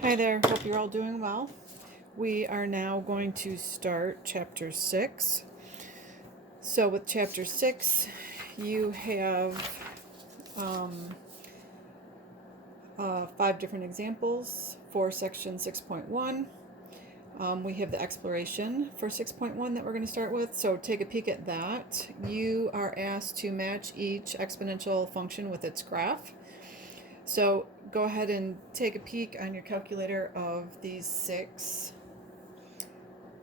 Hi there, hope you're all doing well. We are now going to start chapter 6. So, with chapter 6, you have 5 different examples for section 6.1. We have the exploration for 6.1 that we're going to start with. So, take a peek at that. You are asked to match each exponential function with its graph. So go ahead and take a peek on your calculator of these 6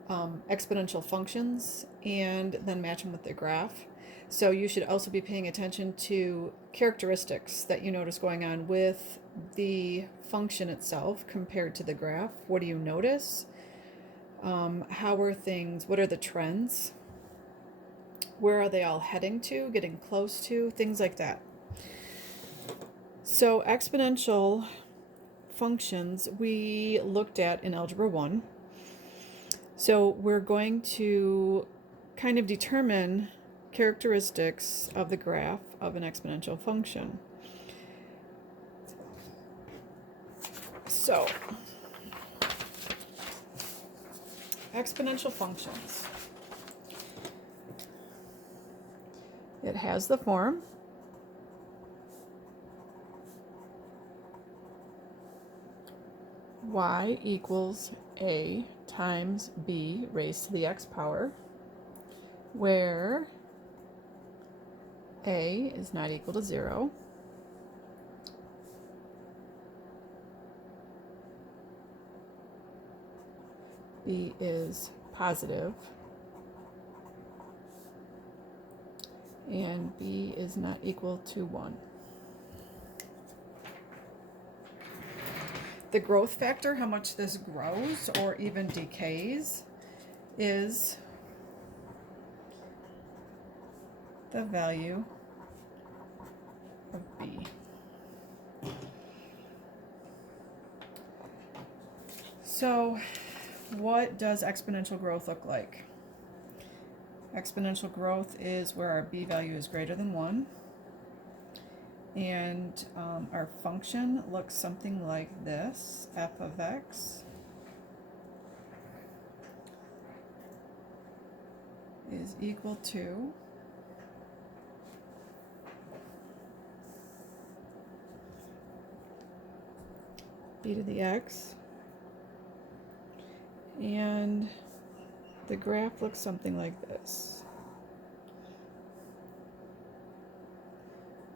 exponential functions and then match them with the graph. So you should also be paying attention to characteristics that you notice going on with the function itself compared to the graph. What do you notice? How are things, what are the trends? Where are they all heading to, getting close to, things like that. So exponential functions we looked at in Algebra 1. So we're going to kind of determine characteristics of the graph of an exponential function. So, exponential functions. It has the form y equals a times b raised to the x power, where a is not equal to 0, b is positive, and b is not equal to 1. The growth factor, how much this grows or even decays, is the value of b. So, what does exponential growth look like? Exponential growth is where our b value is greater than 1. And our function looks something like this. F of x is equal to b to the x. And the graph looks something like this.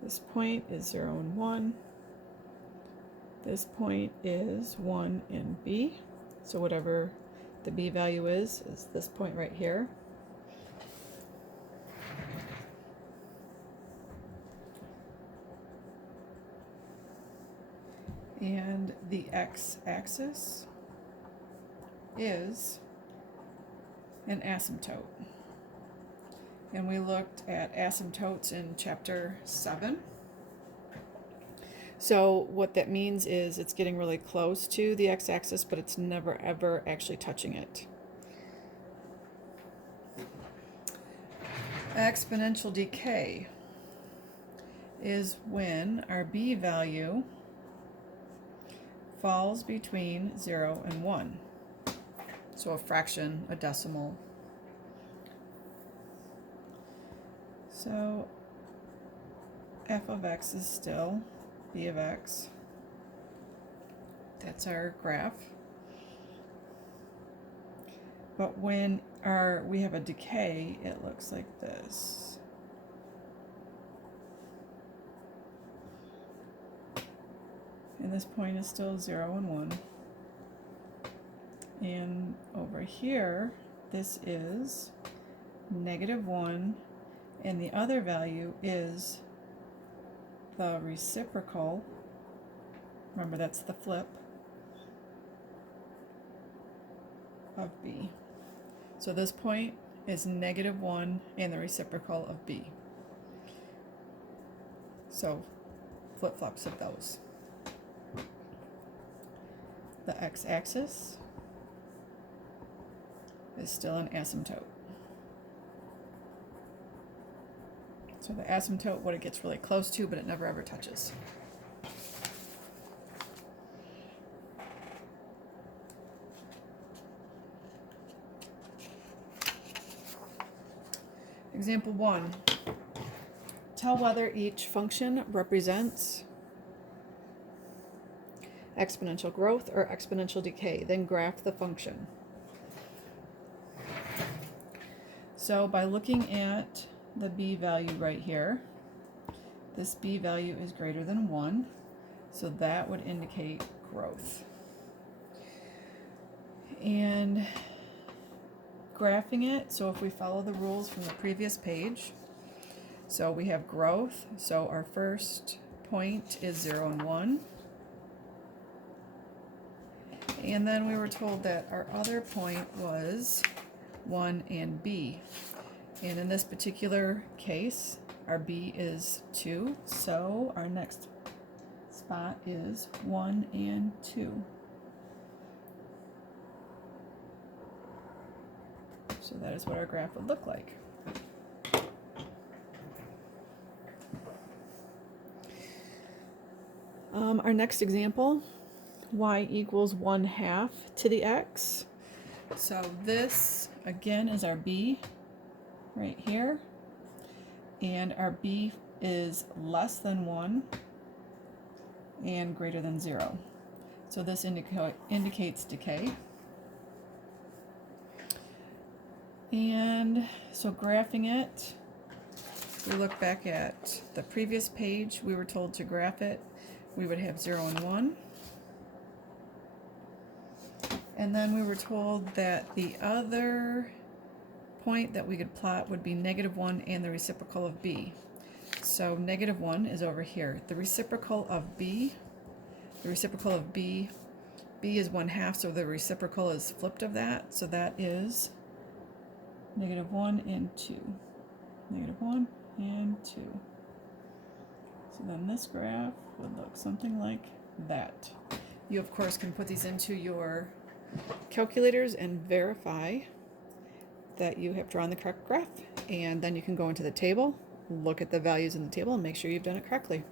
This point is 0 and 1. This point is 1 and b. So whatever the b value is this point right here. And the x-axis is an asymptote. And we looked at asymptotes in chapter 7. So what that means is it's getting really close to the x-axis, but it's never ever actually touching it. Exponential decay is when our b value falls between 0 and 1. So a fraction, a decimal. So f of x is still b of x. That's our graph. But when we have a decay, it looks like this. And this point is still 0 and 1. And over here, this is -1, and the other value is the reciprocal. Remember, that's the flip of b. So this point is -1 and the reciprocal of b. So flip-flops of those. The x-axis is still an asymptote. So the asymptote, what it gets really close to, but it never ever touches. Example 1. Tell whether each function represents exponential growth or exponential decay, then graph the function. So by looking at the b value right here, this b value is greater than 1, so that would indicate growth. And graphing it, so if we follow the rules from the previous page, so we have growth, so our first point is 0 and 1. And then we were told that our other point was 1 and b. And in this particular case, our b is 2, so our next spot is 1 and 2. So that is what our graph would look like. Our next example, y equals 1/2 to the x. So this, again, is our b right here. And our b is less than 1 and greater than 0. So this indicates decay. And so graphing it, we look back at the previous page, we were told to graph it. We would have 0 and 1. And then we were told that the other point that we could plot would be -1 and the reciprocal of b. So -1 is over here. The reciprocal of b is 1/2, so the reciprocal is flipped of that. So that is -1 and 2. -1 and 2. So then this graph would look something like that. You, of course, can put these into your calculators and verify that you have drawn the correct graph. And then you can go into the table, look at the values in the table, and make sure you've done it correctly.